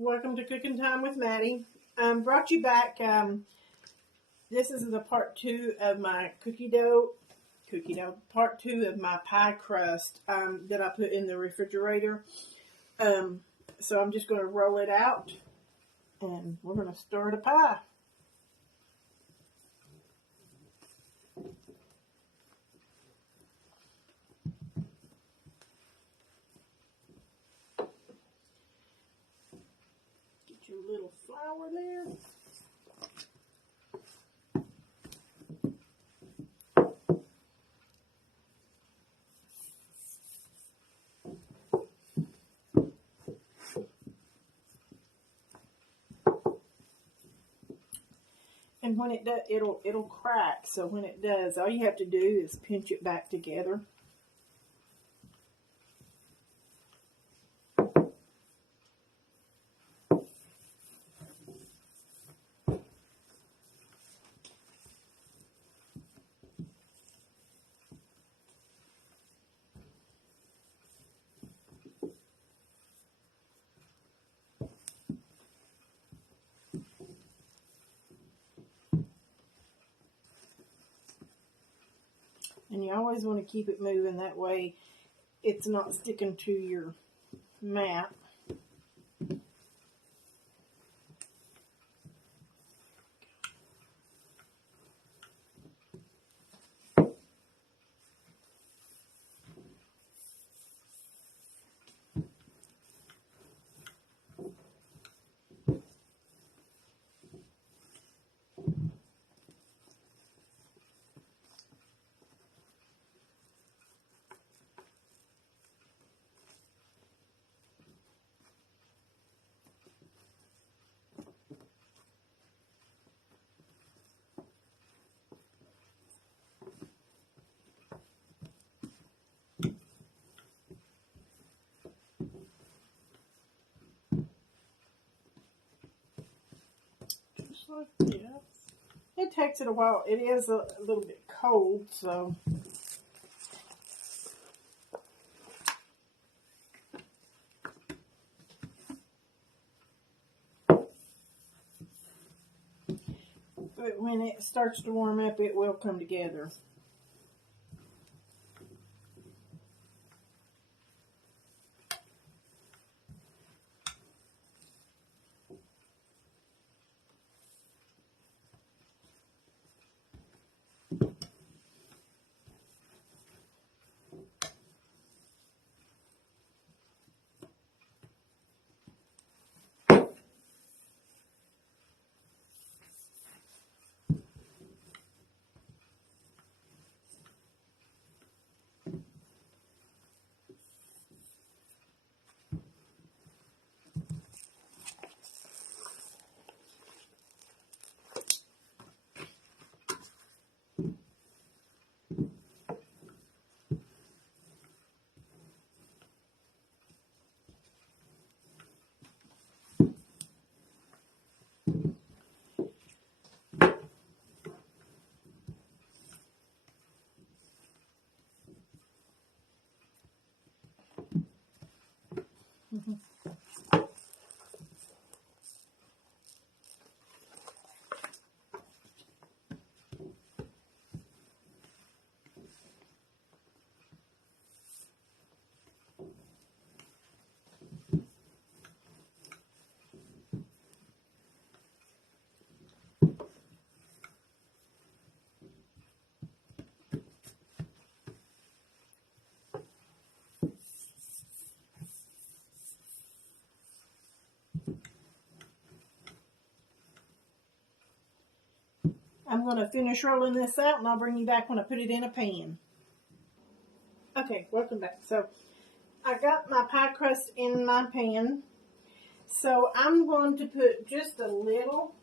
Welcome to Cooking Time with Maddie. Brought you back. This is the part 2 of my part 2 of my pie crust that I put in the refrigerator. So I'm just going to roll it out and we're going to stir the pie. Get your little flour there. And when it does, it'll crack. So when it does, all you have to do is pinch it back together. And you always want to keep it moving, that way it's not sticking to your mat. Just like this. It takes it a while. It is a little bit cold, so but when it starts to warm up, it will come together. I'm going to finish rolling this out and I'll bring you back when I put it in a pan. Okay, welcome back. So I got my pie crust in my pan. So I'm going to put just a little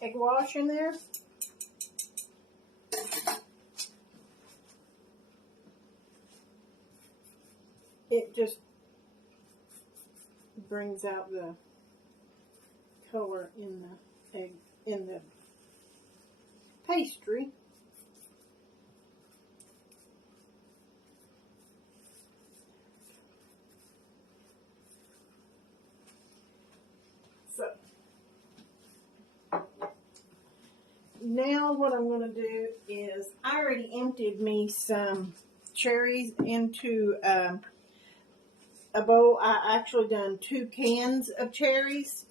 egg wash in there. It just brings out the color in the egg, in the pastry. now what I'm going to do is I already emptied me some cherries into a bowl. I actually done 2 cans of cherries,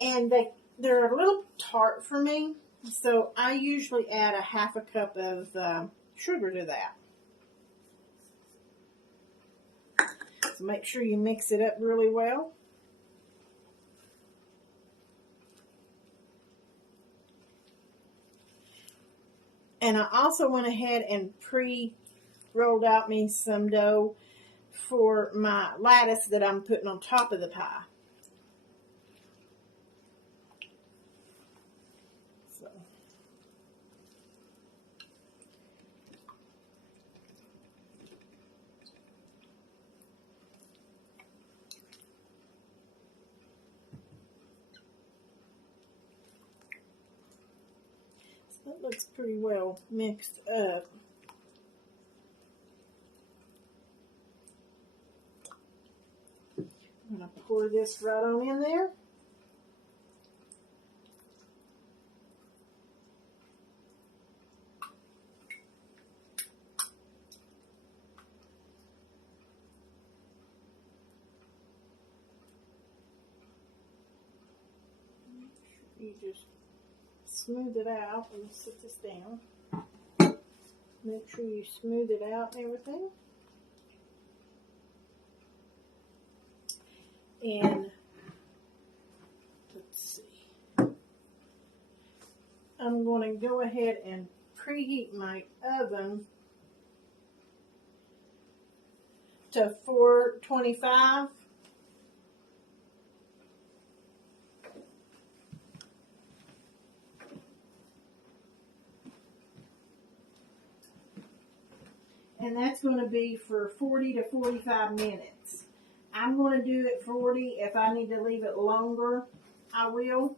and they're a little tart for me, so I usually add a half a cup of sugar to that. So make sure you mix it up really well. And I also went ahead and pre-rolled out me some dough for my lattice that I'm putting on top of the pie. So that looks pretty well mixed up. I'm going to pour this right on in there. You just smooth it out. Let me sit this down. Make sure you smooth it out and everything. And let's see. I'm going to go ahead and preheat my oven to 425. And that's going to be for 40 to 45 minutes. I'm going to do it 40. If I need to leave it longer, I will.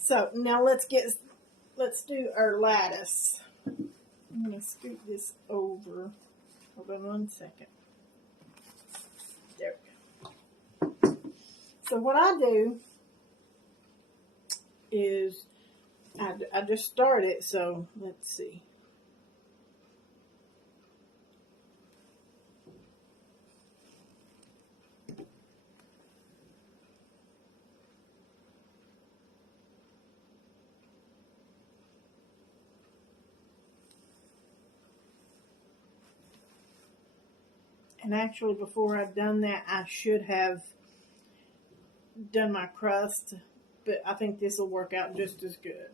So now let's do our lattice. I'm going to scoot this over. Hold on one second. There we go. So what I do is I just start it. So let's see. And actually, before I've done that, I should have done my crust, but I think this will work out just as good.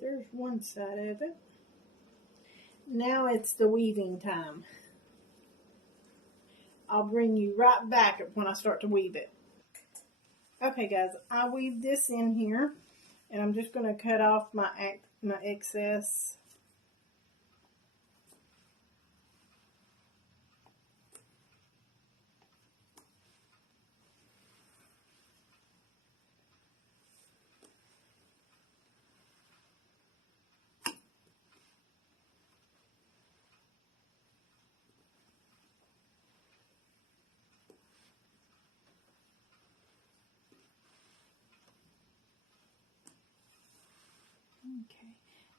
There's one side of it. Now it's the weaving time. I'll bring you right back when I start to weave it. Okay guys, I weaved this in here, and I'm just going to cut off my excess. Okay,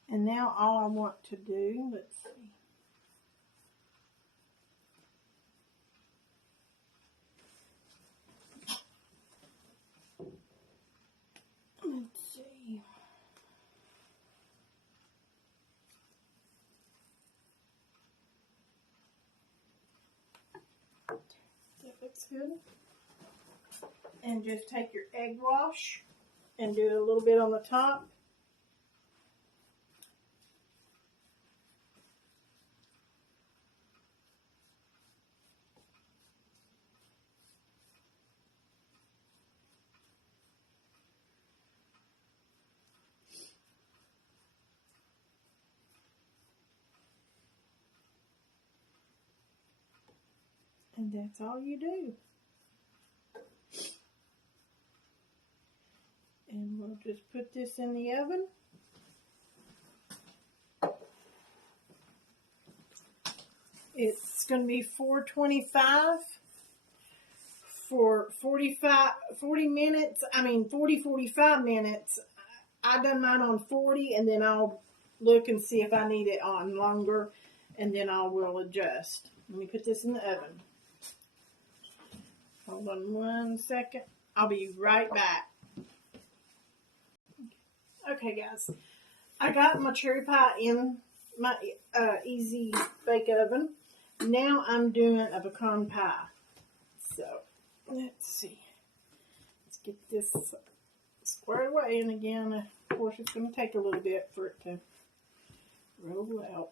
and now all I want to do, let's see. Let's see. That looks good. And just take your egg wash and do a little bit on the top. And that's all you do. And we'll just put this in the oven. It's going to be 425 for 40, 45 minutes. I done mine on 40, and then I'll look and see if I need it on longer, and then I will adjust. Let me put this in the oven. Hold on 1 second. I'll be right back. Okay, guys. I got my cherry pie in my easy bake oven. Now I'm doing a pecan pie. So, let's see. Let's get this squared away. And again, of course, it's going to take a little bit for it to roll out.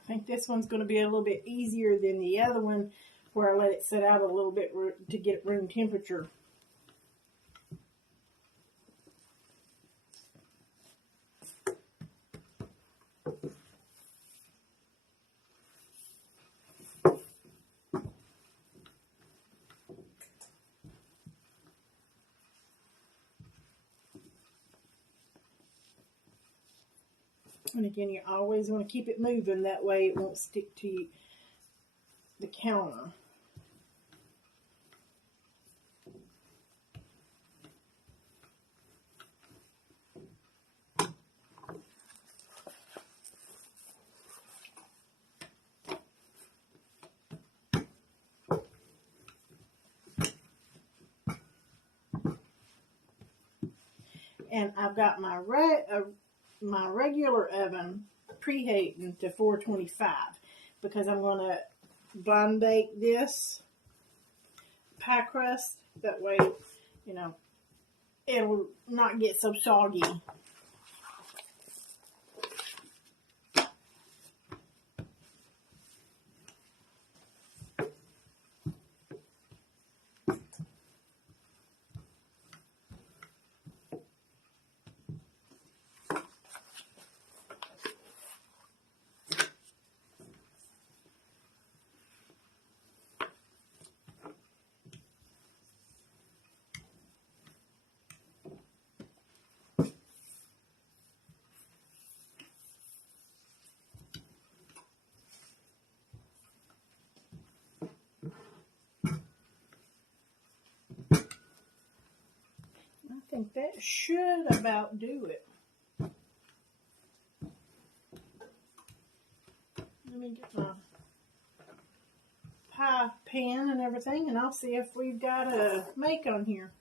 I think this one's going to be a little bit easier than the other one where I let it sit out a little bit to get room temperature. And again, you always want to keep it moving, that way it won't stick to the counter. And I've got my regular oven preheating to 425 because I'm going to blind bake this pie crust. That way, you know, it'll not get so soggy. I think that should about do it. Let me get my pie pan and everything, and I'll see if we've got a make on here.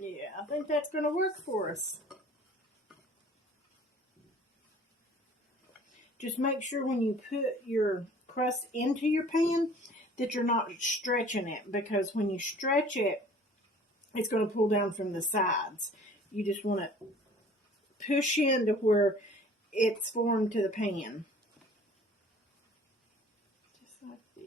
Yeah, I think that's going to work for us. Just make sure when you put your crust into your pan that you're not stretching it, because when you stretch it, it's going to pull down from the sides. You just want to push into where it's formed to the pan. Just like this.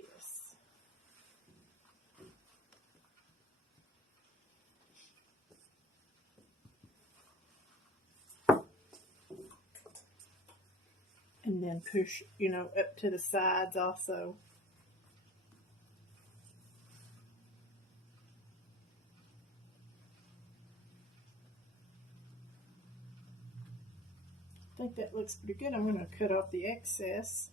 And then push, you know, up to the sides also. think that looks pretty good. I'm going to cut off the excess.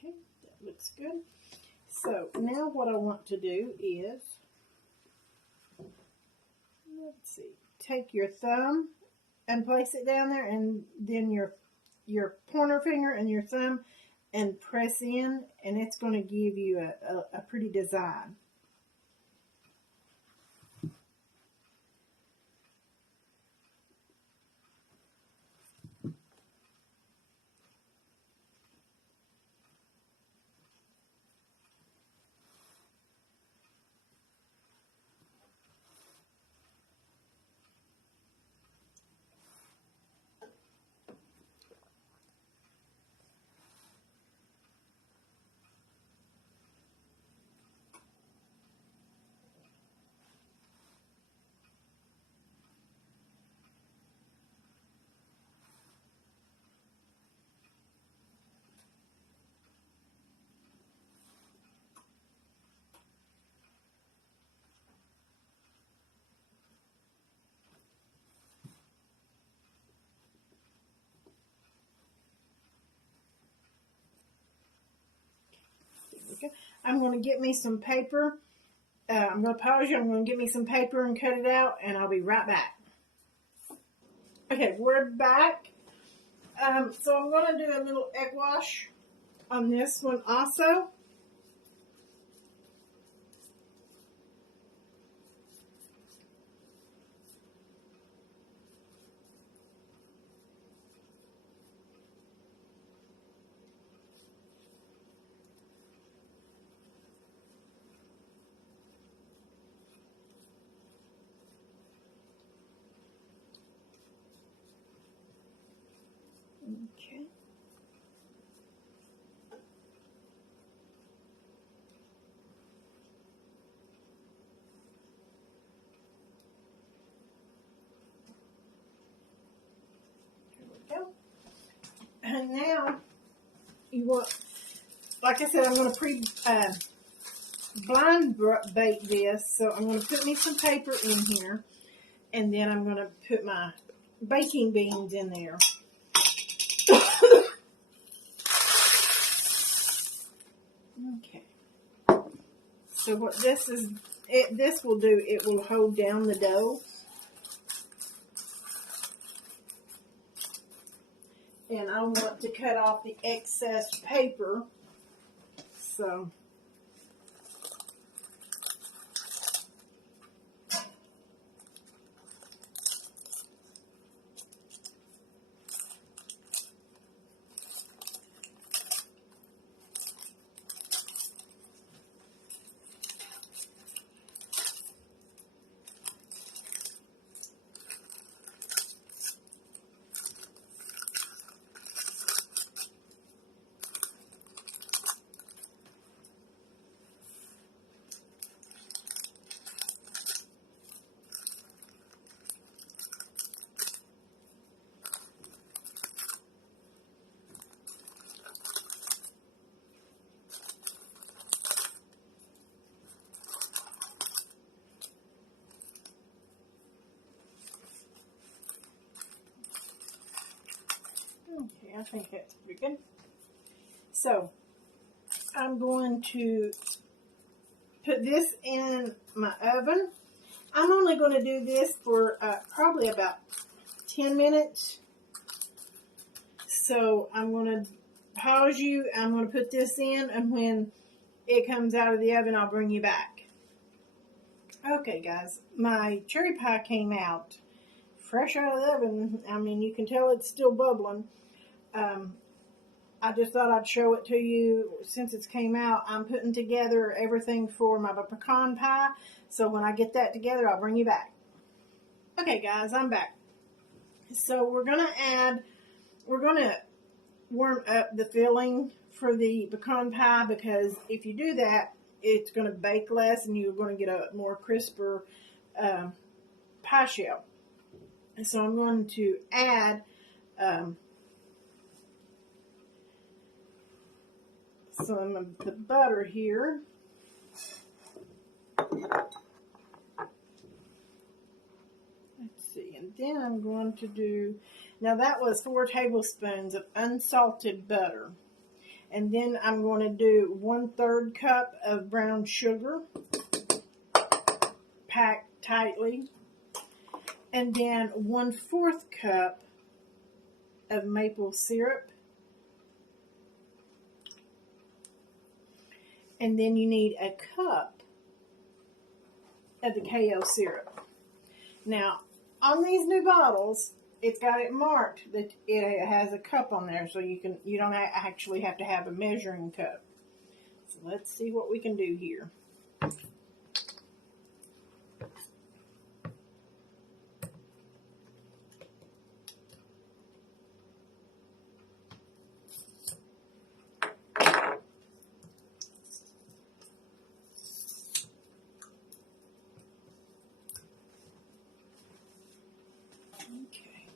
Okay, that looks good. So now what I want to do is, let's see, take your thumb and place it down there, and then your pointer finger and your thumb, and press in, and it's going to give you a pretty design. I'm going to get me some paper. I'm going to pause you. I'm going to get me some paper and cut it out, and I'll be right back. Okay, we're back. So I'm going to do a little egg wash on this one also. Okay. There we go. And now you want, like I said, I'm going to blind bake this. So I'm going to put me some paper in here, and then I'm going to put my baking beans in there. Okay. So what this is, this will do, it will hold down the dough. And I want to cut off the excess paper. So okay, I think that's pretty good. So I'm going to put this in my oven. I'm only going to do this for probably about 10 minutes. So I'm going to pause you. I'm going to put this in, and when it comes out of the oven, I'll bring you back. Okay, guys, my cherry pie came out fresh out of the oven. I mean, you can tell it's still bubbling. I just thought I'd show it to you since it's came out. I'm putting together everything for my pecan pie. So when I get that together, I'll bring you back. Okay, guys, I'm back. So we're going to warm up the filling for the pecan pie, because if you do that, it's going to bake less and you're going to get a more crisper pie shell. And so I'm going to add some of the butter here. Let's see, and then I'm going to do, now that was 4 tablespoons of unsalted butter. And then I'm going to do 1/3 cup of brown sugar, packed tightly. And then 1/4 cup of maple syrup. And then you need a cup of the KO syrup. Now, on these new bottles, it's got it marked that it has a cup on there, so you don't actually have to have a measuring cup. So let's see what we can do here. Okay.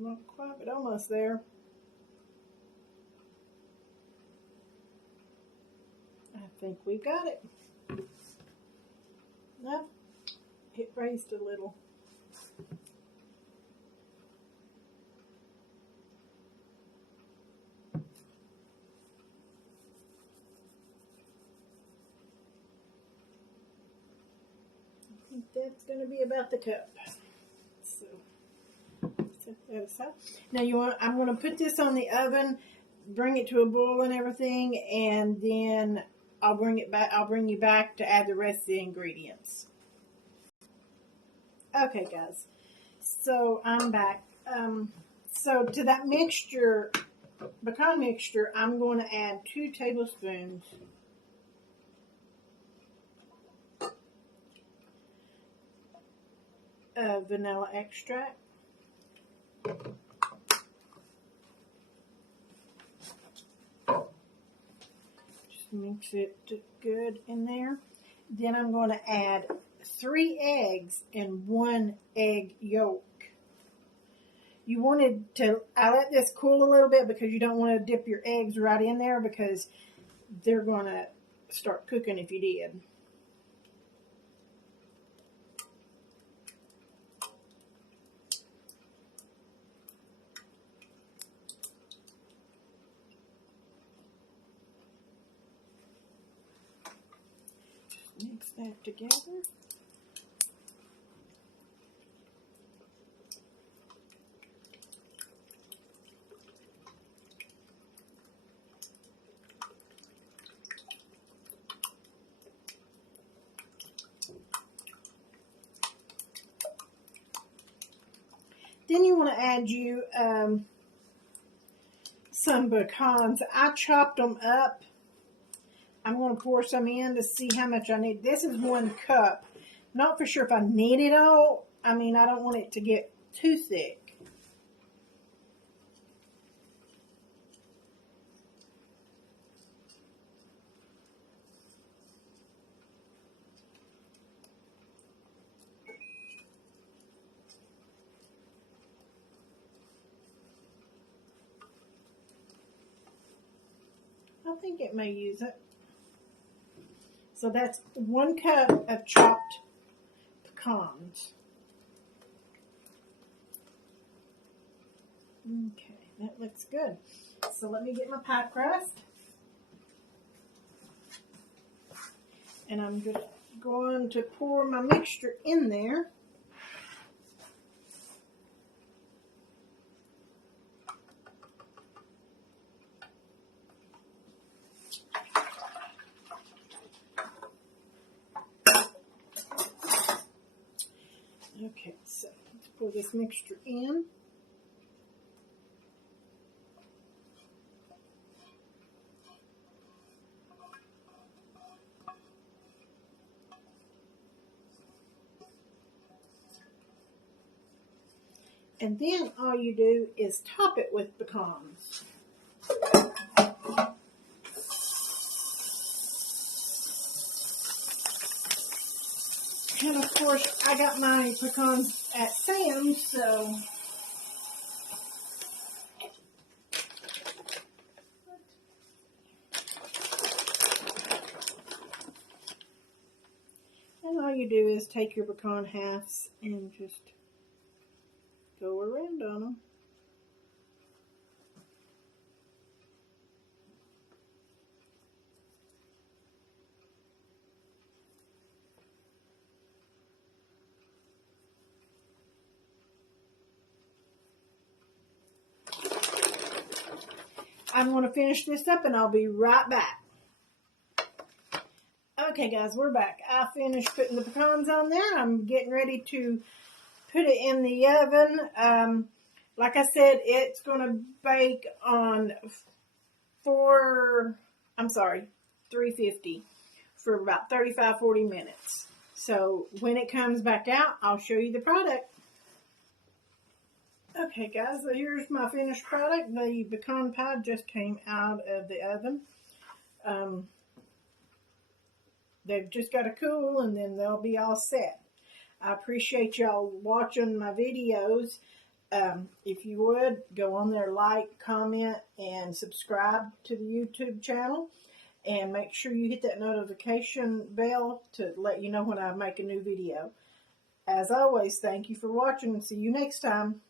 Not quite, but almost there. I think we've got it. No, it raised a little. I think that's going to be about the cup. So set that aside. Now I'm going to put this on the oven, bring it to a boil and everything, and then I'll bring you back to add the rest of the ingredients. Okay, guys. So I'm back. So to that mixture, pecan mixture, I'm going to add 2 tablespoons of vanilla extract. Just mix it good in there. Then I'm going to add 3 eggs and 1 egg yolk. I let this cool a little bit because you don't want to dip your eggs right in there, because they're going to start cooking if you did. Just mix that together. Then you want to add some pecans. I chopped them up. I'm going to pour some in to see how much I need. This is 1 cup. Not for sure if I need it all. I mean, I don't want it to get too thick. I think it may use it. So that's 1 cup of chopped pecans. Okay, that looks good. So let me get my pie crust. And I'm just going to pour my mixture in there. Okay, so let's pour this mixture in. And then all you do is top it with pecans. And of course, I got my pecans at Sam's, so and all you do is take your pecan halves and just go around on them. I'm going to finish this up and I'll be right back. Okay guys, we're back. I finished putting the pecans on there. I'm getting ready to put it in the oven. Like I said, it's going to bake on 350 for about 35-40 minutes. So when it comes back out, I'll show you the product. Okay guys, so here's my finished product. The pecan pie just came out of the oven. They've just got to cool and then they'll be all set. I appreciate y'all watching my videos. If you would, go on there, like, comment, and subscribe to the YouTube channel. And make sure you hit that notification bell to let you know when I make a new video. As always, thank you for watching and see you next time.